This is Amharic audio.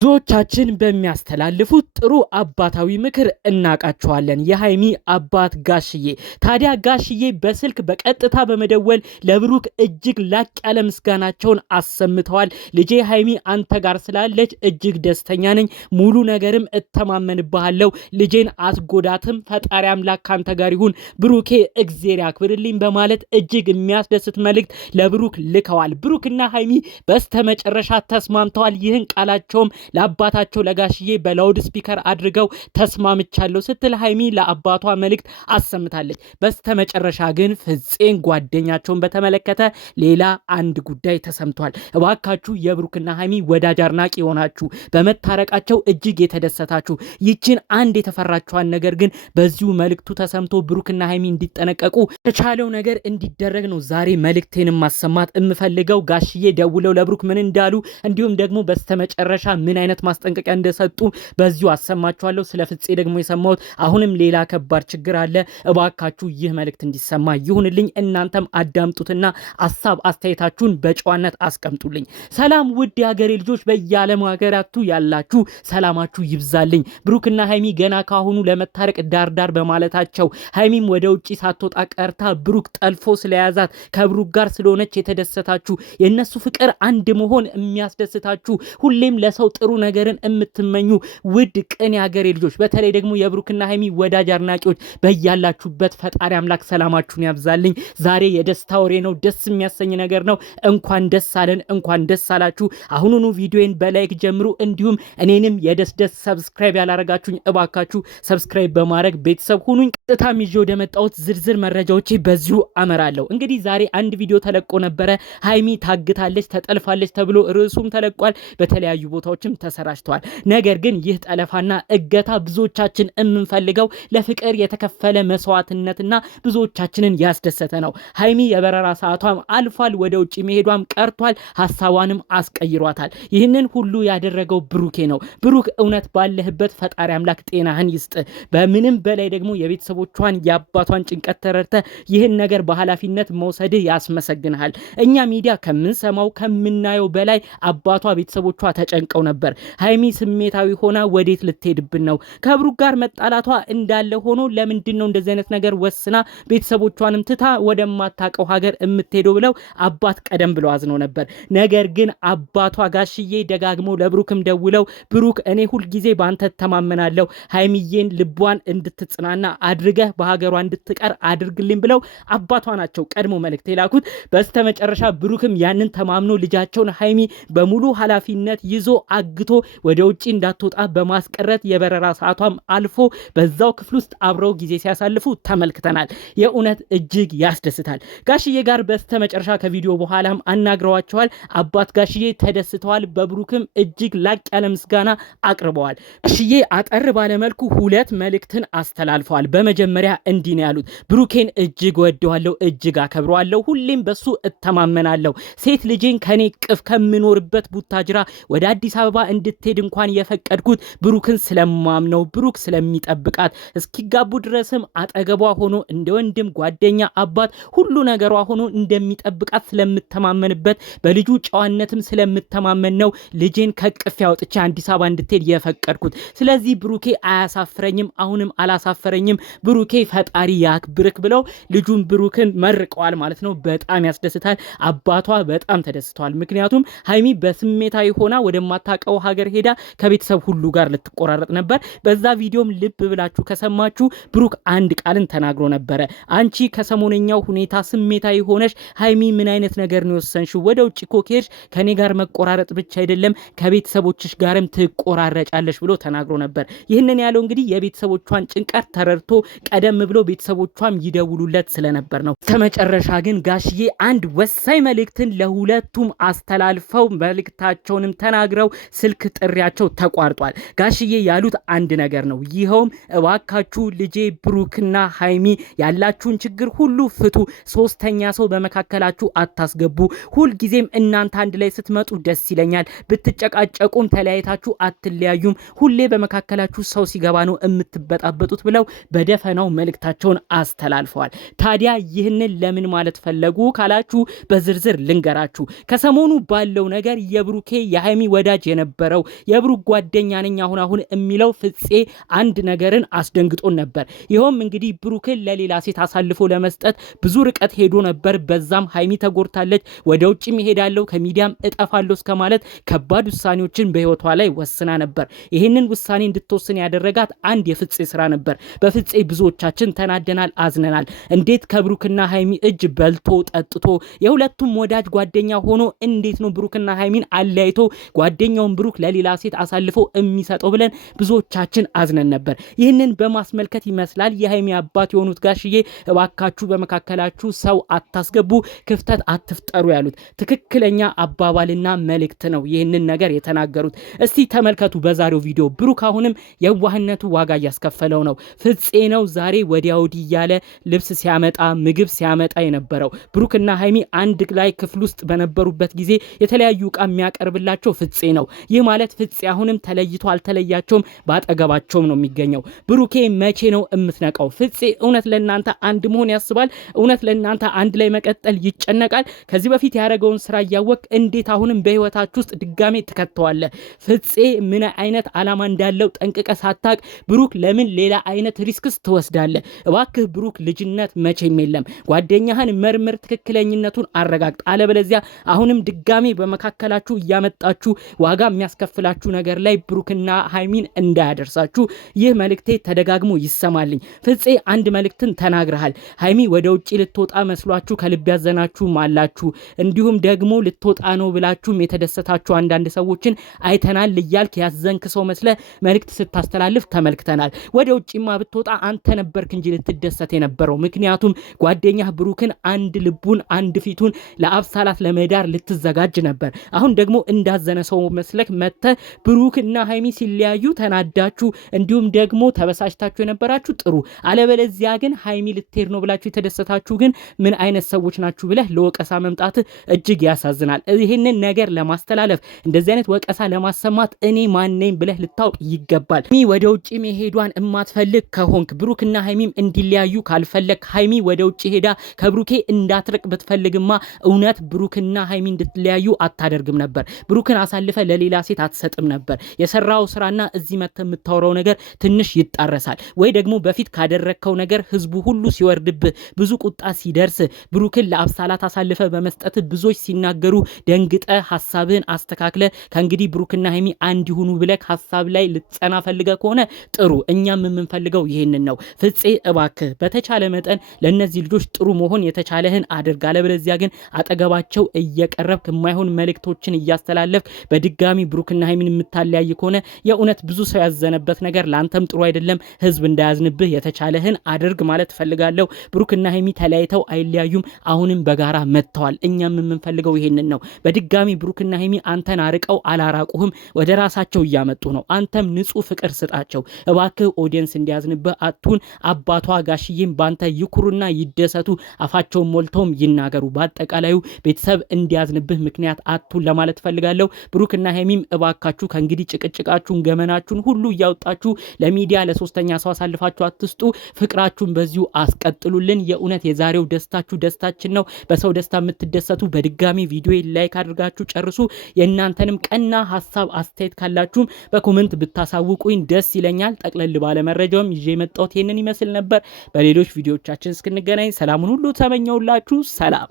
ብዙዎቻችን በሚያስተላልፉት ጥሩ አባታዊ ምክር እናቃቸዋለን። የሃይሚ አባት ጋሽዬ ታዲያ ጋሽዬ በስልክ በቀጥታ በመደወል ለብሩክ እጅግ ላቅ ያለ ምስጋናቸውን አሰምተዋል። ልጄ ሃይሚ አንተ ጋር ስላለች እጅግ ደስተኛ ነኝ፣ ሙሉ ነገርም እተማመንብሃለሁ፣ ልጄን አትጎዳትም፣ ፈጣሪ አምላክ ካንተ ጋር ይሁን፣ ብሩኬ እግዜር ያክብርልኝ በማለት እጅግ የሚያስደስት መልእክት ለብሩክ ልከዋል። ብሩክና ሃይሚ በስተመጨረሻ ተስማምተዋል። ይህን ቃላቸውም ለአባታቸው ለጋሽዬ በላውድ ስፒከር አድርገው ተስማምቻለሁ ስትል ሃይሚ ለአባቷ መልእክት አሰምታለች። በስተመጨረሻ ግን ፍፄን ጓደኛቸውን በተመለከተ ሌላ አንድ ጉዳይ ተሰምቷል። እባካችሁ የብሩክና ሃይሚ ወዳጅ አድናቂ የሆናችሁ በመታረቃቸው እጅግ የተደሰታችሁ ይችን አንድ የተፈራችኋን ነገር ግን በዚሁ መልእክቱ ተሰምቶ ብሩክና ሃይሚ እንዲጠነቀቁ ተቻለው ነገር እንዲደረግ ነው ዛሬ መልእክቴን ማሰማት እምፈልገው። ጋሽዬ ደውለው ለብሩክ ምን እንዳሉ እንዲሁም ደግሞ በስተመጨረሻ ምን አይነት ማስጠንቀቂያ እንደሰጡ በዚሁ አሰማችኋለሁ። ስለ ፍፄ ደግሞ የሰማሁት አሁንም ሌላ ከባድ ችግር አለ። እባካችሁ ይህ መልእክት እንዲሰማ ይሁንልኝ። እናንተም አዳምጡትና ሐሳብ አስተያየታችሁን በጨዋነት አስቀምጡልኝ። ሰላም ውድ የሀገሬ ልጆች፣ በየዓለም ሀገራቱ ያላችሁ ሰላማችሁ ይብዛልኝ። ብሩክና ሃይሚ ገና ካሁኑ ለመታረቅ ዳርዳር በማለታቸው ሃይሚም ወደ ውጪ ሳትወጣ ቀርታ ብሩክ ጠልፎ ስለያዛት ከብሩክ ጋር ስለሆነች የተደሰታችሁ የነሱ ፍቅር አንድ መሆን የሚያስደስታችሁ ሁሌም ለሰው ጥሩ ነገርን የምትመኙ ውድ ቅን የሀገሬ ልጆች፣ በተለይ ደግሞ የብሩክና ሃይሚ ወዳጅ አድናቂዎች በያላችሁበት ፈጣሪ አምላክ ሰላማችሁን ያብዛልኝ። ዛሬ የደስታ ወሬ ነው፣ ደስ የሚያሰኝ ነገር ነው። እንኳን ደስ አለን፣ እንኳን ደስ አላችሁ። አሁኑኑ ቪዲዮን በላይክ ጀምሩ። እንዲሁም እኔንም የደስደስ ሰብስክራይብ ያላረጋችሁኝ እባካችሁ ሰብስክራይብ በማድረግ ቤተሰብ ሁኑኝ። ቀጥታም ይዤ ወደ መጣሁት ዝርዝር መረጃዎች በዚሁ አመራለሁ። እንግዲህ ዛሬ አንድ ቪዲዮ ተለቆ ነበረ። ሃይሚ ታግታለች፣ ተጠልፋለች ተብሎ ርዕሱም ተለቋል። በተለያዩ ቦታዎችም ተሰራጭተዋል። ነገር ግን ይህ ጠለፋና እገታ ብዙዎቻችን የምንፈልገው ለፍቅር የተከፈለ መስዋዕትነትና ብዙዎቻችንን ያስደሰተ ነው። ሃይሚ የበረራ ሰዓቷም አልፏል፣ ወደ ውጪ መሄዷም ቀርቷል፣ ሐሳቧንም አስቀይሯታል። ይህንን ሁሉ ያደረገው ብሩኬ ነው። ብሩክ እውነት ባለህበት ፈጣሪ አምላክ ጤናህን ይስጥ። በምንም በላይ ደግሞ የቤተሰቦቿን የአባቷን ጭንቀት ተረድተ ይህን ነገር በኃላፊነት መውሰድህ ያስመሰግንሃል። እኛ ሚዲያ ከምንሰማው ከምናየው በላይ አባቷ ቤተሰቦቿ ተጨንቀው ነበር። ሃይሚ ስሜታዊ ሆና ወዴት ልትሄድብን ነው? ከብሩክ ጋር መጣላቷ እንዳለ ሆኖ ለምንድነው እንደዚህ አይነት ነገር ወስና ቤተሰቦቿንም ትታ ወደማታቀው ሀገር የምትሄደው ብለው አባት ቀደም ብለው አዝነው ነበር። ነገር ግን አባቷ ጋሽዬ ደጋግመው ለብሩክም ደውለው ብሩክ እኔ ሁልጊዜ በአንተ ተማመናለሁ፣ ሃይሚዬን ልቧን እንድትጽናና አድርገህ በሀገሯ እንድትቀር አድርግልኝ ብለው አባቷ ናቸው ቀድሞ መልእክት የላኩት። በስተመጨረሻ ብሩክም ያንን ተማምኖ ልጃቸውን ሃይሚ በሙሉ ኃላፊነት ይዞ አግቶ ወደ ውጪ እንዳትወጣ በማስቀረት የበረራ ሰዓቷም አልፎ በዛው ክፍል ውስጥ አብረው ጊዜ ሲያሳልፉ ተመልክተናል። የእውነት እጅግ ያስደስታል። ጋሽዬ ጋር በስተመጨረሻ ከቪዲዮ በኋላም አናግረዋቸዋል። አባት ጋሽዬ ተደስተዋል። በብሩክም እጅግ ላቅ ያለ ምስጋና አቅርበዋል። ጋሽዬ አጠር ባለመልኩ ሁለት መልእክትን አስተላልፈዋል። በመጀመሪያ እንዲህ ነው ያሉት። ብሩኬን እጅግ ወደዋለሁ፣ እጅግ አከብረዋለሁ፣ ሁሌም በሱ እተማመናለሁ። ሴት ልጄን ከኔ ቅፍ ከምኖርበት ቡታጅራ ወደ አዲስ አበባ እንድትሄድ እንኳን የፈቀድኩት ብሩክን ስለማምነው፣ ብሩክ ስለሚጠብቃት፣ እስኪጋቡ ድረስም አጠገቧ ሆኖ እንደ ወንድም ጓደኛ፣ አባት ሁሉ ነገሯ ሆኖ እንደሚጠብቃት ስለምተማመንበት፣ በልጁ ጨዋነትም ስለምተማመን ነው ልጄን ከቅፍ ያወጥቼ አዲስ አበባ እንድትሄድ የፈቀድኩት። ስለዚህ ብሩኬ አያሳፍረኝም፣ አሁንም አላሳፈረኝም፣ ብሩኬ ፈጣሪ ያክብርክ ብለው ልጁን ብሩክን መርቀዋል ማለት ነው። በጣም ያስደስታል። አባቷ በጣም ተደስተዋል። ምክንያቱም ሃይሚ በስሜታዊ ሆና ወደማታቀው ሀገር ሄዳ ከቤተሰብ ሁሉ ጋር ልትቆራረጥ ነበር። በዛ ቪዲዮም ልብ ብላችሁ ከሰማችሁ ብሩክ አንድ ቃልን ተናግሮ ነበረ። አንቺ ከሰሞነኛው ሁኔታ ስሜታዊ ሆነሽ ሃይሚ ምን አይነት ነገር ነው የወሰንሽው? ወደ ውጭ እኮ ከሄድሽ ከኔ ጋር መቆራረጥ ብቻ አይደለም ከቤተሰቦችሽ ጋርም ትቆራረጫለሽ ብሎ ተናግሮ ነበር። ይህንን ያለው እንግዲህ የቤተሰቦቿን ጭንቀት ተረድቶ ቀደም ብሎ ቤተሰቦቿም ይደውሉለት ስለነበር ነው። ከመጨረሻ ግን ጋሽዬ አንድ ወሳኝ መልእክትን ለሁለቱም አስተላልፈው መልእክታቸውንም ተናግረው ስልክ ጥሪያቸው ተቋርጧል። ጋሽዬ ያሉት አንድ ነገር ነው። ይኸውም እባካችሁ ልጄ ብሩክና ሃይሚ ያላችሁን ችግር ሁሉ ፍቱ፣ ሶስተኛ ሰው በመካከላችሁ አታስገቡ፣ ሁልጊዜም እናንተ አንድ ላይ ስትመጡ ደስ ይለኛል፣ ብትጨቃጨቁም ተለያይታችሁ አትለያዩም፣ ሁሌ በመካከላችሁ ሰው ሲገባ ነው የምትበጣበጡት ብለው በደፈናው መልእክታቸውን አስተላልፈዋል። ታዲያ ይህንን ለምን ማለት ፈለጉ ካላችሁ በዝርዝር ልንገራችሁ። ከሰሞኑ ባለው ነገር የብሩኬ የሃይሚ ወዳጅ የነበሩ የነበረው የብሩክ ጓደኛ ነኝ አሁን የሚለው ፍፄ አንድ ነገርን አስደንግጦን ነበር። ይኸውም እንግዲህ ብሩክን ለሌላ ሴት አሳልፎ ለመስጠት ብዙ ርቀት ሄዶ ነበር። በዛም ሃይሚ ተጎድታለች፣ ወደ ውጭም እሄዳለሁ ከሚዲያም እጠፋለሁ እስከማለት ከባድ ውሳኔዎችን በህይወቷ ላይ ወስና ነበር። ይህንን ውሳኔ እንድትወስን ያደረጋት አንድ የፍፄ ስራ ነበር። በፍፄ ብዙዎቻችን ተናደናል፣ አዝነናል። እንዴት ከብሩክና ሃይሚ እጅ በልቶ ጠጥቶ የሁለቱም ወዳጅ ጓደኛ ሆኖ እንዴት ነው ብሩክና ሃይሚን አለያይቶ ጓደኛውን ብሩክ ለሌላ ሴት አሳልፎ የሚሰጠው ብለን ብዙዎቻችን አዝነን ነበር። ይህንን በማስመልከት ይመስላል የሃይሚ አባት የሆኑት ጋሽዬ እባካችሁ በመካከላችሁ ሰው አታስገቡ፣ ክፍተት አትፍጠሩ ያሉት ትክክለኛ አባባልና መልእክት ነው ይህንን ነገር የተናገሩት። እስቲ ተመልከቱ በዛሬው ቪዲዮ። ብሩክ አሁንም የዋህነቱ ዋጋ እያስከፈለው ነው። ፍፄ ነው ዛሬ ወዲያ ወዲህ እያለ ልብስ ሲያመጣ ምግብ ሲያመጣ የነበረው። ብሩክና ሃይሚ አንድ ላይ ክፍል ውስጥ በነበሩበት ጊዜ የተለያዩ ዕቃ የሚያቀርብላቸው ፍፄ ነው። ይህ ማለት ፍፄ አሁንም ተለይቶ አልተለያቸውም፣ ባጠገባቸውም ነው የሚገኘው። ብሩኬ መቼ ነው የምትነቃው? ፍፄ እውነት ለእናንተ አንድ መሆን ያስባል? እውነት ለእናንተ አንድ ላይ መቀጠል ይጨነቃል? ከዚህ በፊት ያደረገውን ስራ እያወቅ እንዴት አሁንም በህይወታችሁ ውስጥ ድጋሜ ትከተዋለህ? ፍፄ ምን አይነት ዓላማ እንዳለው ጠንቅቀ ሳታቅ ብሩክ ለምን ሌላ አይነት ሪስክስ ትወስዳለህ? እባክህ ብሩክ ልጅነት መቼም የለም። ጓደኛህን መርምር፣ ትክክለኝነቱን አረጋግጥ። አለበለዚያ አሁንም ድጋሜ በመካከላችሁ እያመጣችሁ ዋጋ የሚያስከፍላችሁ ነገር ላይ ብሩክና ሃይሚን እንዳያደርሳችሁ ይህ መልእክቴ ተደጋግሞ ይሰማልኝ። ፍፄ አንድ መልእክትን ተናግረሃል። ሃይሚ ወደ ውጪ ልትወጣ መስሏችሁ ከልብ ያዘናችሁም አላችሁ፣ እንዲሁም ደግሞ ልትወጣ ነው ብላችሁም የተደሰታችሁ አንዳንድ ሰዎችን አይተናል እያልክ ያዘንክ ሰው መስለ መልእክት ስታስተላልፍ ተመልክተናል። ወደ ውጪማ ብትወጣ አንተ ነበርክ እንጂ ልትደሰት የነበረው። ምክንያቱም ጓደኛህ ብሩክን አንድ ልቡን አንድ ፊቱን ለአብሳላት ለመዳር ልትዘጋጅ ነበር። አሁን ደግሞ እንዳዘነ ሰው መስለክ መተ ብሩክና ሃይሚ ሲለያዩ ተናዳችሁ እንዲሁም ደግሞ ተበሳጭታችሁ የነበራችሁ ጥሩ። አለበለዚያ ግን ሃይሚ ልትሄድ ነው ብላችሁ የተደሰታችሁ ግን ምን አይነት ሰዎች ናችሁ ብለህ ለወቀሳ መምጣት እጅግ ያሳዝናል። ይህንን ነገር ለማስተላለፍ እንደዚህ አይነት ወቀሳ ለማሰማት እኔ ማንነኝ ብለህ ልታውቅ ይገባል። ሃይሚ ወደ ውጪ መሄዷን እማትፈልግ ከሆንክ ብሩክና ሃይሚም እንዲለያዩ ካልፈለግ ሃይሚ ወደ ውጪ ሄዳ ከብሩኬ እንዳትርቅ ብትፈልግማ እውነት ብሩክና ሃይሚ እንድትለያዩ አታደርግም ነበር። ብሩክን አሳልፈ ለሌላ ሴት አትሰጥም ነበር። የሰራው ስራና እዚህ መተ የምታወራው ነገር ትንሽ ይጣረሳል። ወይ ደግሞ በፊት ካደረከው ነገር ህዝቡ ሁሉ ሲወርድብህ ብዙ ቁጣ ሲደርስ ብሩክን ለአብሳላት አሳልፈ በመስጠት ብዙዎች ሲናገሩ ደንግጠ ሐሳብህን አስተካክለ ከእንግዲህ ብሩክና ሃይሚ አንድ ይሁኑ ብለህ ሐሳብ ላይ ልትጸና ፈልገ ከሆነ ጥሩ። እኛም የምንፈልገው ይሄንን ነው። ፍፄ እባክህ በተቻለ መጠን ለነዚህ ልጆች ጥሩ መሆን የተቻለህን አድርግ። አለበለዚያ ግን አጠገባቸው እየቀረብክ የማይሆን መልእክቶችን እያስተላለፍክ በድጋሚ ብሩክና ሃይሚን የምታለያይ ከሆነ የእውነት ብዙ ሰው ያዘነበት ነገር ለአንተም ጥሩ አይደለም። ህዝብ እንዳያዝንብህ የተቻለህን አድርግ ማለት ፈልጋለሁ። ብሩክና ሃይሚ ተለያይተው አይለያዩም፣ አሁንም በጋራ መጥተዋል። እኛም የምንፈልገው ይሄንን ነው። በድጋሚ ብሩክና ሃይሚ አንተን አርቀው አላራቁህም፣ ወደ ራሳቸው እያመጡ ነው። አንተም ንጹህ ፍቅር ስጣቸው እባክህ። ኦዲየንስ እንዲያዝንብህ አቱን። አባቷ ጋሽዬም ባንተ ይኩሩና ይደሰቱ፣ አፋቸውን ሞልተውም ይናገሩ። በአጠቃላዩ ቤተሰብ እንዲያዝንብህ ምክንያት አቱን ለማለት ፈልጋለሁ። ብሩክና ሃይሚም እባካችሁ ከእንግዲህ ጭቅጭቃችሁን ገመናችሁን ሁሉ እያወጣችሁ ለሚዲያ ለሶስተኛ ሰው አሳልፋችሁ አትስጡ። ፍቅራችሁን በዚሁ አስቀጥሉልን። የእውነት የዛሬው ደስታችሁ ደስታችን ነው። በሰው ደስታ የምትደሰቱ በድጋሚ ቪዲዮ ላይክ አድርጋችሁ ጨርሱ። የእናንተንም ቀና ሀሳብ አስተያየት ካላችሁም በኮሜንት ብታሳውቁኝ ደስ ይለኛል። ጠቅለል ባለ መረጃውም ይዤ የመጣሁት ይሄንን ይመስል ነበር። በሌሎች ቪዲዮዎቻችን እስክንገናኝ ሰላሙን ሁሉ ተመኘውላችሁ። ሰላም።